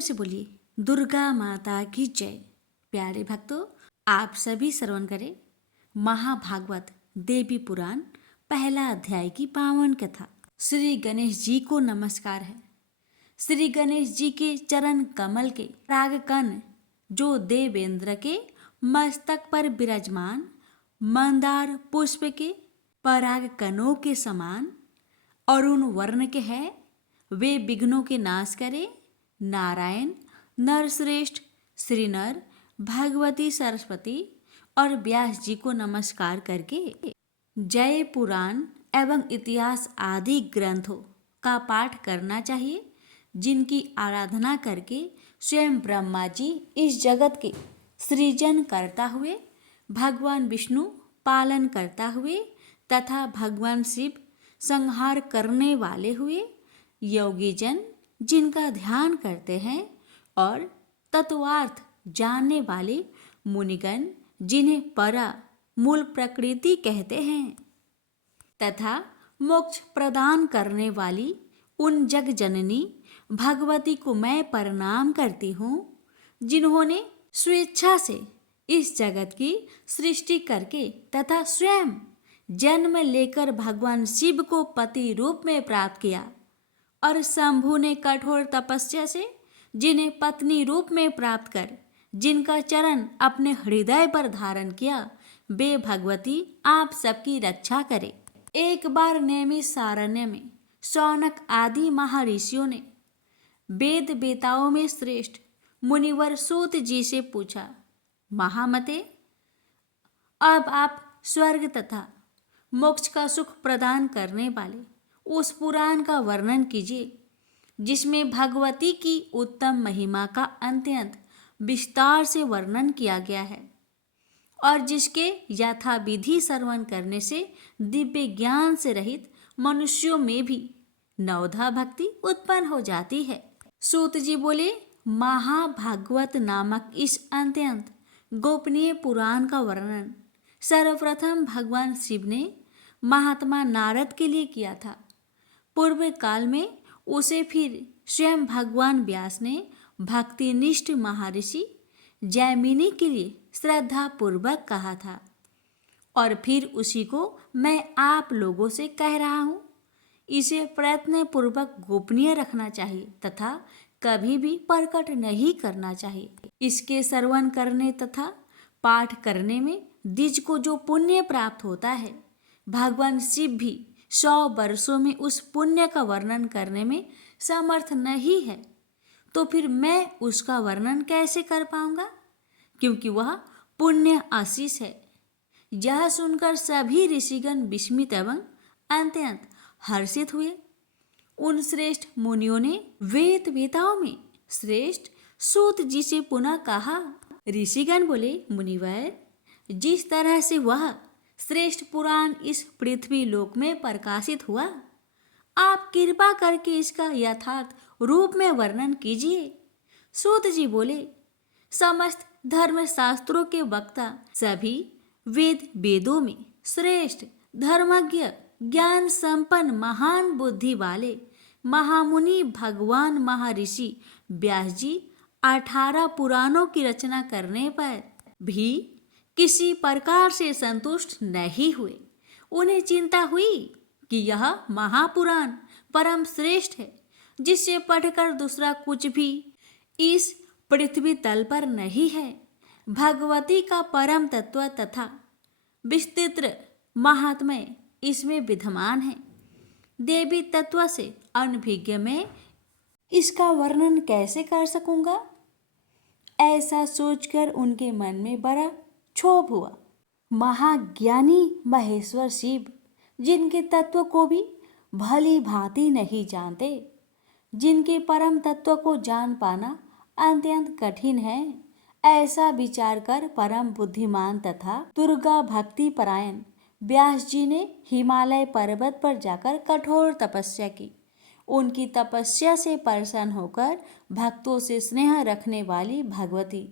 से बोलिए दुर्गा माता की जय। प्यारे भक्तों, आप सभी श्रवण करें महाभागवत देवी पुराण पहला अध्याय की पावन कथा। श्री गणेश जी को नमस्कार है। श्री गणेश जी के चरण कमल के परागकण जो देवेंद्र के मस्तक पर विराजमान मंदार पुष्प के परागकणों के समान अरुण वर्ण के हैं, वे विघ्नों के नाश करे। नारायण नरश्रेष्ठ श्री नर भगवती सरस्वती और व्यास जी को नमस्कार करके जय पुराण एवं इतिहास आदि ग्रंथों का पाठ करना चाहिए, जिनकी आराधना करके स्वयं ब्रह्मा जी इस जगत के सृजन करता हुए, भगवान विष्णु पालन करता हुए तथा भगवान शिव संहार करने वाले हुए, योगी जन जिनका ध्यान करते हैं और तत्वार्थ जानने वाले मुनिगण जिन्हें परा मूल प्रकृति कहते हैं, तथा मोक्ष प्रदान करने वाली उन जग जननी भगवती को मैं प्रणाम करती हूँ, जिन्होंने स्वेच्छा से इस जगत की सृष्टि करके तथा स्वयं जन्म लेकर भगवान शिव को पति रूप में प्राप्त किया, और शंभु ने कठोर तपस्या से जिन्हें पत्नी रूप में प्राप्त कर जिनका चरण अपने हृदय पर धारण किया, वे भगवती आप सबकी रक्षा करे। एक बार नैमिष सारण्य में शौनक आदि महर्षियों ने वेद वेताओं में श्रेष्ठ मुनिवर सूत जी से पूछा, महामते, अब आप स्वर्ग तथा मोक्ष का सुख प्रदान करने वाले उस पुराण का वर्णन कीजिए, जिसमें भगवती की उत्तम महिमा का अत्यंत विस्तार से वर्णन किया गया है और जिसके यथाविधि श्रवण करने से दिव्य ज्ञान से रहित मनुष्यों में भी नवधा भक्ति उत्पन्न हो जाती है। सूत जी बोले, महाभागवत नामक इस अत्यंत गोपनीय पुराण का वर्णन सर्वप्रथम भगवान शिव ने महात्मा नारद के लिए किया था। पूर्व काल में उसे फिर स्वयं भगवान व्यास ने भक्तिनिष्ठ महर्षि जैमिनी के लिए श्रद्धा पूर्वक कहा था, और फिर उसी को मैं आप लोगों से कह रहा हूँ। इसे प्रयत्न पूर्वक गोपनीय रखना चाहिए तथा कभी भी प्रकट नहीं करना चाहिए। इसके श्रवण करने तथा पाठ करने में द्विज को जो पुण्य प्राप्त होता है, भगवान शिव भी 100 वर्षों में उस पुण्य का वर्णन करने में समर्थ नहीं है, तो फिर मैं उसका वर्णन कैसे कर पाऊंगा, क्योंकि वह पुण्य आशीष है। यह सुनकर सभी ऋषिगण विस्मित एवं अत्यंत हर्षित हुए। उन श्रेष्ठ मुनियों ने वेद वेताओं में श्रेष्ठ सूत जी से पुनः कहा। ऋषिगण बोले, मुनिवर, जिस तरह से वह श्रेष्ठ पुराण इस पृथ्वी लोक में प्रकाशित हुआ, आप कृपा करके इसका यथार्थ रूप में वर्णन कीजिए। सूत जी बोले, समस्त धर्म शास्त्रों के वक्ता सभी वेदों में श्रेष्ठ धर्मज्ञ ज्ञान संपन्न महान बुद्धि वाले महामुनि भगवान महर्षि व्यास जी 18 पुराणों की रचना करने पर भी किसी प्रकार से संतुष्ट नहीं हुए। उन्हें चिंता हुई कि यह महापुराण परम श्रेष्ठ है, जिसे पढ़कर दूसरा कुछ भी इस पृथ्वी तल पर नहीं है। भगवती का परम तत्व तथा विस्तृत महात्म्य इसमें विद्यमान है। देवी तत्व से अनभिज्ञ में इसका वर्णन कैसे कर सकूंगा? ऐसा सोचकर उनके मन में बड़ा क्षोभ हुआ। महाज्ञानी महेश्वर शिव, जिनके तत्व को भी भली भांति नहीं जानते, जिनके परम तत्व को जान पाना अत्यंत कठिन है, ऐसा विचार कर परम बुद्धिमान तथा दुर्गा भक्ति परायण व्यास जी ने हिमालय पर्वत पर जाकर कठोर तपस्या की। उनकी तपस्या से प्रसन्न होकर भक्तों से स्नेह रखने वाली भगवती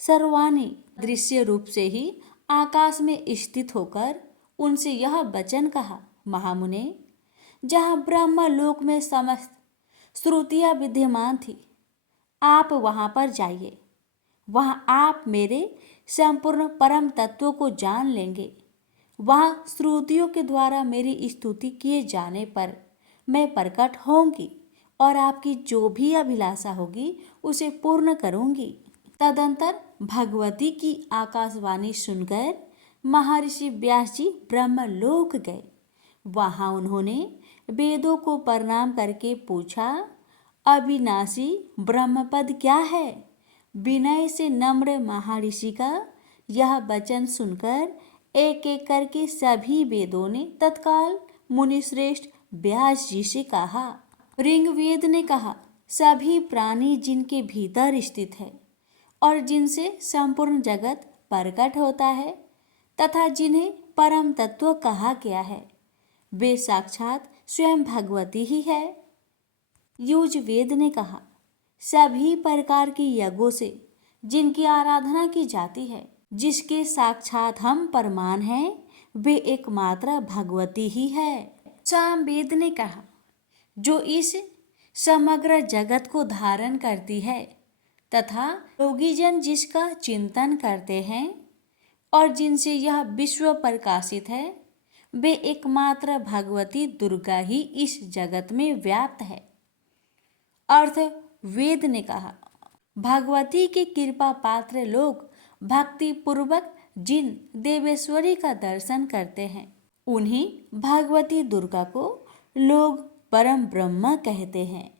सर्वाणी दृश्य रूप से ही आकाश में स्थित होकर उनसे यह वचन कहा, महामुने, जहाँ ब्रह्म लोक में समस्त श्रुतियाँ विद्यमान थी, आप वहाँ पर जाइए। वहाँ आप मेरे संपूर्ण परम तत्व को जान लेंगे। वहाँ श्रुतियों के द्वारा मेरी स्तुति किए जाने पर मैं प्रकट होंगी और आपकी जो भी अभिलाषा होगी उसे पूर्ण करूंगी। तदंतर भगवती की आकाशवाणी सुनकर महर्षि व्यास जी ब्रह्मलोक गए। वहां उन्होंने वेदों को प्रणाम करके पूछा, अविनाशी ब्रह्मपद क्या है? विनय से नम्र महर्षि का यह वचन सुनकर एक एक करके सभी वेदों ने तत्काल मुनिश्रेष्ठ व्यास जी से कहा। ऋग्वेद ने कहा, सभी प्राणी जिनके भीतर स्थित है और जिनसे संपूर्ण जगत प्रकट होता है तथा जिन्हें परम तत्व कहा गया है, वे साक्षात स्वयं भगवती ही है। युजवेद ने कहा, सभी प्रकार के यज्ञों से जिनकी आराधना की जाती है, जिसके साक्षात हम प्रमाण हैं, वे एकमात्र भगवती ही है। सामवेद ने कहा, जो इस समग्र जगत को धारण करती है तथा योगीजन जिसका चिंतन करते हैं और जिनसे यह विश्व प्रकाशित है, वे एकमात्र भगवती दुर्गा ही इस जगत में व्याप्त है। अर्थ वेद ने कहा, भगवती के कृपा पात्र लोग भक्ति पूर्वक जिन देवेश्वरी का दर्शन करते हैं, उन्हीं भगवती दुर्गा को लोग परम ब्रह्म कहते हैं।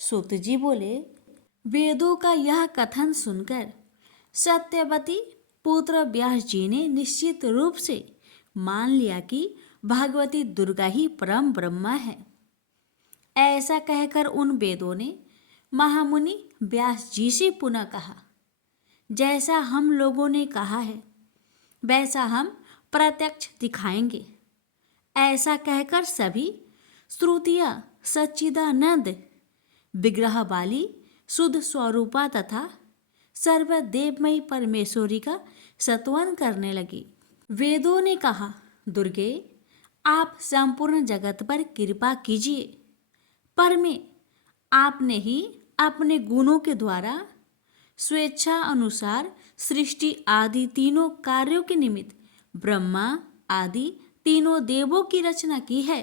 सूत जी बोले, वेदों का यह कथन सुनकर सत्यवती पुत्र व्यास जी ने निश्चित रूप से मान लिया कि भगवती दुर्गा ही परम ब्रह्म है। ऐसा कहकर उन वेदों ने महामुनि व्यास जी से पुनः कहा, जैसा हम लोगों ने कहा है वैसा हम प्रत्यक्ष दिखाएंगे। ऐसा कहकर सभी श्रुतियाँ सच्चिदानंद विग्रह वाली शुद्ध स्वरूपा तथा सर्वदेवमयी परमेश्वरी का स्तवन करने लगी। वेदों ने कहा, दुर्गे आप संपूर्ण जगत पर कृपा कीजिए, पर में आपने ही अपने गुणों के द्वारा स्वेच्छा अनुसार सृष्टि आदि तीनों कार्यों के निमित्त ब्रह्मा आदि तीनों देवों की रचना की है।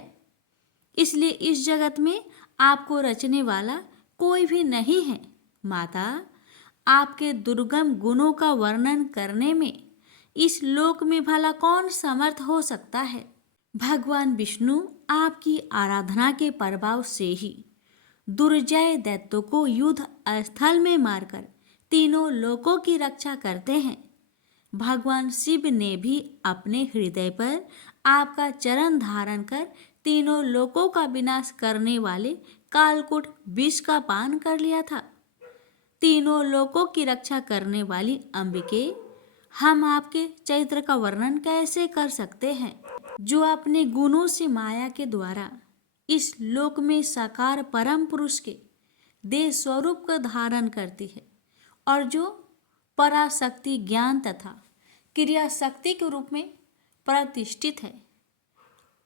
इसलिए इस जगत में आपको रचने वाला कोई भी नहीं है। माता, आपके दुर्गम गुणों का वर्णन करने में इस लोक में भला कौन समर्थ हो सकता है। भगवान विष्णु आपकी आराधना के प्रभाव से ही दुर्जय दैत्यों को युद्ध स्थल में मारकर तीनों लोकों की रक्षा करते हैं। भगवान शिव ने भी अपने हृदय पर आपका चरण धारण कर तीनों लोकों का विनाश करने वाले कालकूट विष का पान कर लिया था। तीनों लोकों की रक्षा करने वाली अंबिके, हम आपके चरित्र का वर्णन कैसे कर सकते हैं, जो अपने गुणों से माया के द्वारा इस लोक में साकार परम पुरुष के देह स्वरूप का धारण करती है और जो पराशक्ति ज्ञान तथा क्रिया शक्ति के रूप में प्रतिष्ठित है।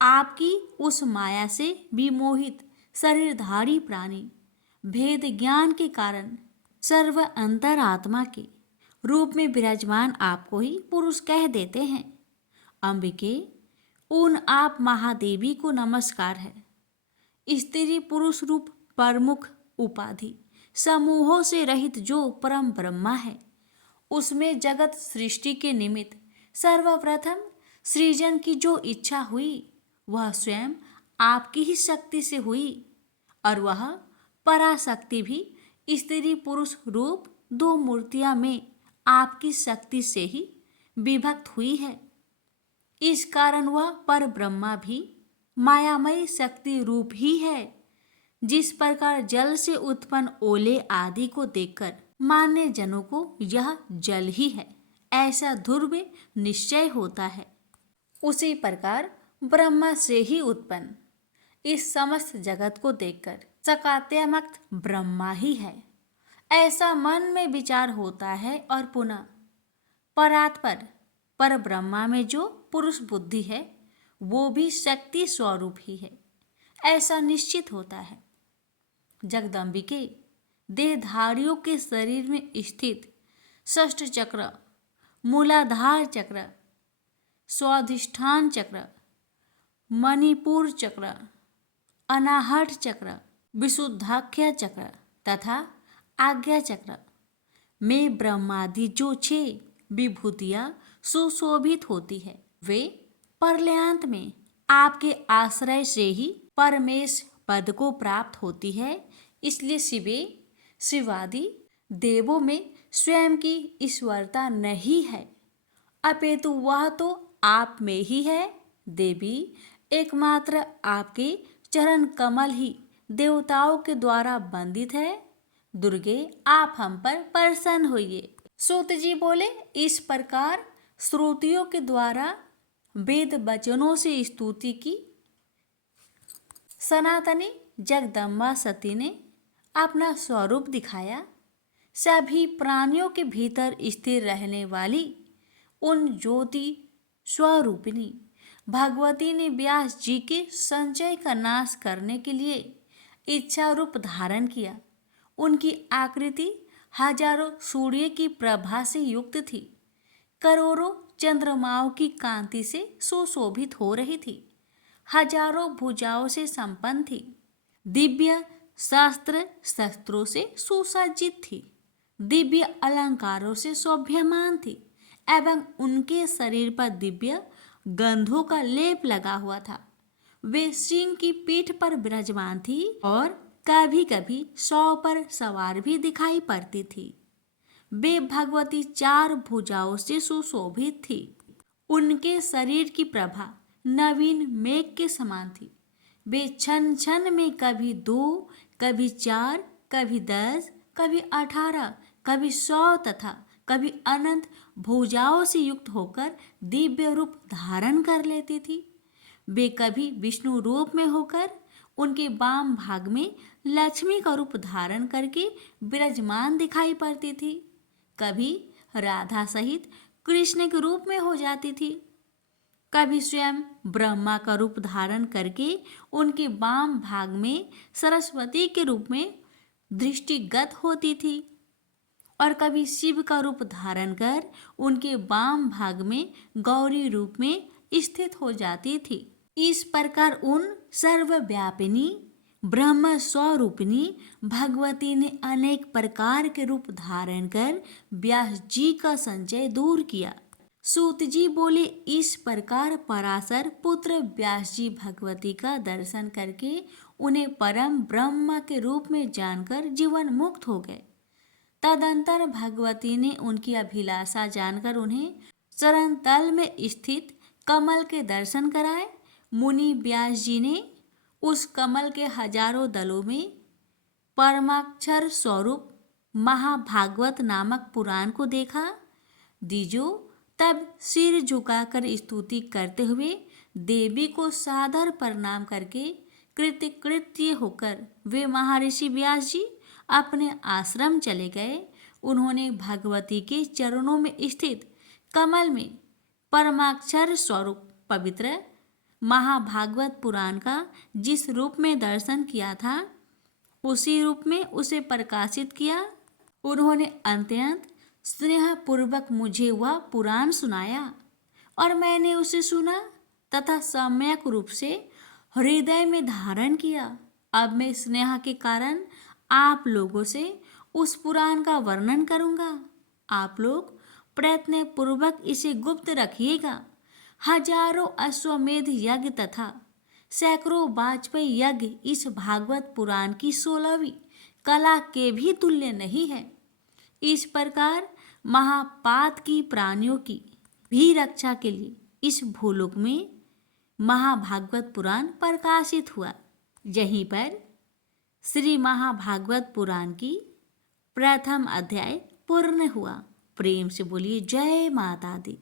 आपकी उस माया से विमोहित शरीरधारी प्राणी भेद ज्ञान के कारण सर्व अंतरात्मा के रूप में विराजमान आपको ही पुरुष कह देते हैं। अंबिके, उन आप महादेवी को नमस्कार है। स्त्री पुरुष रूप प्रमुख उपाधि समूहों से रहित जो परम ब्रह्मा है, उसमें जगत सृष्टि के निमित्त सर्वप्रथम सृजन की जो इच्छा हुई वह स्वयं आपकी ही शक्ति से हुई और वह पराशक्ति भी स्त्री पुरुष रूप दो मूर्तियां में आपकी शक्ति से ही विभक्त हुई है। इस कारण वह पर ब्रह्मा भी मायामयी शक्ति रूप ही है। जिस प्रकार जल से उत्पन्न ओले आदि को देखकर मान्य जनों को यह जल ही है ऐसा ध्रुव निश्चय होता है, उसी प्रकार ब्रह्मा से ही उत्पन्न इस समस्त जगत को देखकर सकात्यात्मक ब्रह्मा ही है ऐसा मन में विचार होता है और पुनः परात्पर पर ब्रह्मा में जो पुरुष बुद्धि है वो भी शक्ति स्वरूप ही है ऐसा निश्चित होता है। जगदम्बिके, देहधारियों के शरीर में स्थित षष्ठ चक्र, मूलाधार चक्र, स्वाधिष्ठान चक्र, मणिपुर चक्र, अनाहट चक्र, विशुद्धाख्य चक्र तथा आज्ञा चक्र में ब्रह्मादि जो 6 विभूतियां सुशोभित होती है, वे प्रलयांत में आपके आश्रय से ही परमेश पद को प्राप्त होती है। इसलिए शिवादि देवों में स्वयं की ईश्वरता नहीं है, अपितु वह तो आप में ही है। देवी, एकमात्र आपके चरण कमल ही देवताओं के द्वारा वंदित है। दुर्गे, आप हम पर प्रसन्न होइए। सूत जी बोले, इस प्रकार श्रुतियों के द्वारा वेद वचनों से स्तुति की सनातनी जगदम्बा सती ने अपना स्वरूप दिखाया। सभी प्राणियों के भीतर स्थिर रहने वाली उन ज्योति स्वरूपिणी भगवती ने व्यास जी के संचय का नाश करने के लिए इच्छा रूप धारण किया। उनकी आकृति हजारों सूर्य की प्रभा से युक्त थी, करोड़ों चंद्रमाओं की कांति से सुशोभित हो रही थी, हजारों भुजाओं से संपन्न थी, दिव्य शस्त्रों से सुसज्जित थी, दिव्य अलंकारों से शोभ्यमान थी एवं उनके शरीर पर दिव्य गंधों का लेप लगा हुआ था। वे सिंह की पीठ पर विराजमान थी और कभी कभी 100 पर सवार भी दिखाई पड़ती थी। वे भगवती 4 भुजाओं से सुशोभित थी। उनके शरीर की प्रभा नवीन मेघ के समान थी। वे क्षण क्षण में कभी 2, कभी 4, कभी 10, कभी 18, कभी 100 तथा कभी अनंत भुजाओं से युक्त होकर दिव्य रूप धारण कर लेती थी। वे कभी विष्णु रूप में होकर उनके वाम भाग में लक्ष्मी का रूप धारण करके विराजमान दिखाई पड़ती थी, कभी राधा सहित कृष्ण के रूप में हो जाती थी, कभी स्वयं ब्रह्मा का रूप धारण करके उनके वाम भाग में सरस्वती के रूप में दृष्टिगत होती थी और कभी शिव का रूप धारण कर उनके वाम भाग में गौरी रूप में स्थित हो जाती थी। इस प्रकार उन सर्वव्यापिनी ब्रह्म स्वरूपिणी भगवती ने अनेक प्रकार के रूप धारण कर व्यास जी का संचय दूर किया। सूत जी बोले, इस प्रकार पराशर पुत्र व्यास जी भगवती का दर्शन करके उन्हें परम ब्रह्म के रूप में जानकर जीवन मुक्त हो गए। तदंतर भगवती ने उनकी अभिलाषा जानकर उन्हें चरण तल में स्थित कमल के दर्शन कराए। मुनि व्यास जी ने उस कमल के हजारों दलों में परमाक्षर स्वरूप महाभागवत नामक पुराण को देखा। द्विजो, तब सिर झुकाकर स्तुति करते हुए देवी को सादर प्रणाम करके कृतकृत्य होकर वे महर्षि व्यास जी अपने आश्रम चले गए। उन्होंने भगवती के चरणों में स्थित कमल में परमाक्षर स्वरूप पवित्र महाभागवत पुराण का जिस रूप में दर्शन किया था, उसी रूप में उसे प्रकाशित किया। उन्होंने अत्यंत स्नेहपूर्वक मुझे वह पुराण सुनाया और मैंने उसे सुना तथा सम्यक रूप से हृदय में धारण किया। अब मैं स्नेह के कारण आप लोगों से उस पुराण का वर्णन करूंगा। आप लोग प्रयत्न पूर्वक इसे गुप्त रखिएगा। हजारों अश्वमेध यज्ञ तथा सैकड़ों वाजपेयी यज्ञ इस भागवत पुराण की 16वीं कला के भी तुल्य नहीं है। इस प्रकार महापात की प्राणियों की भी रक्षा के लिए इस भूलोक में महाभागवत पुराण प्रकाशित हुआ। यहीं पर श्री महाभागवत पुराण की प्रथम अध्याय पूर्ण हुआ। प्रेम से बोलिए जय माता दी।